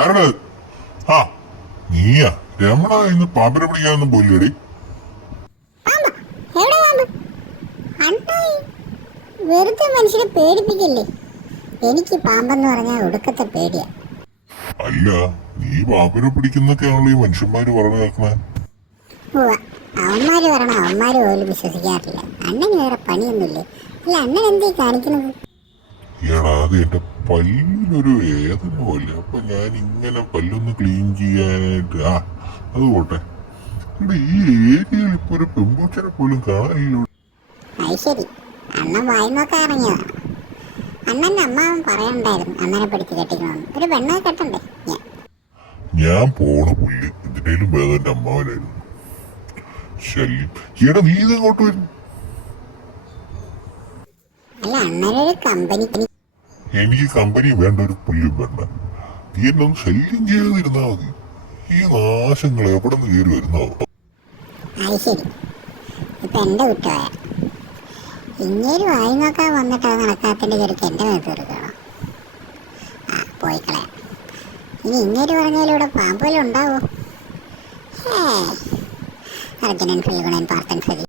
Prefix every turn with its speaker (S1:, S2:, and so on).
S1: ആരെടാ ആ നീയാ. രമണ ഇന്ന് പാമ്പിനെ പിടിക്കാനൊന്നും പോയില്ലേടി.
S2: വെറുതെ പേടിപ്പിക്കില്ലേ? എനിക്ക് പാമ്പെന്ന് പറഞ്ഞാൽ ഒടുക്കത്തെ പേടിയാ.
S1: അല്ല നീ പാമ്പിനെ പിടിക്കുന്നൊക്കെയാണല്ലോ ഈ മനുഷ്യന്മാര് പറഞ്ഞു കേൾക്കണേ.
S2: അവന്മാര് പറഞ്ഞ അവന്മാര് പോലും വിശ്വസിക്കാറില്ല. അണ്ണന് വേറെ പണിയൊന്നുമില്ലേ? അല്ല അണ്ണൻ എന്തേ കാണിക്കുന്നത്?
S1: എടാ അത് എന്റെ പല്ലിനൊരു വേദന പോലെ. അപ്പൊ ഞാൻ ഇങ്ങനെ പല്ലൊന്ന് ക്ലീൻ ചെയ്യാനായിട്ട് ആ അത് പോട്ടെ. ഇവിടെ ഈ ഏരിയയിൽ ഇപ്പൊ ഒരു പെമ്പൂച്ചനെ പോലും കാണാനില്ലോ
S2: അത് ശരി. അണ്ണൻ വായി നോക്കാൻ ഇറങ്ങിയതാണ് അണ്ണന്റെ അമ്മാവൻ പറയണ്ടായിരുന്നു അണ്ണനെ പിടിച്ച് കെട്ടിക്കണമെന്ന് ഒരു പെണ്ണെ കെട്ടണ്ടേ? ഞാൻ.
S1: പോണ പുള്ളി ഇതിനേലും ഭേദം അമ്മാവനായിരുന്നു. ശല്യം. എടാ നീ ഇതെങ്ങോട്ട് വരുന്നു?
S2: കമ്പനി
S1: എനിക്ക് കമ്പനി വേണ്ട ഒരു പുല്ലും വേണ്ട. നീ എന്നെ ഒന്ന് ശല്യം ചെയ്യാതിരുന്നാ മതി. ഈ നാശങ്ങൾ എവിടെ നിന്ന് കയറി വരുന്നാവോ
S2: അത് ശരി. ഇപ്പൊ എന്റെ കുറ്റമായ ഇങ്ങേര് വായി നോക്കാൻ വന്നിട്ട് നടക്കാത്തതിന്റെ ചെറുക്ക് എന്റെ മേത്ത് തീർക്കണം ആ പോയി ഇനി ഇങ്ങേര് പറഞ്ഞാലും ഇവിടെ പാമ്പ് ഉണ്ടാവോ? അർജുനൻ ഫിൽഗുണൻ പാർത്തൻ സതി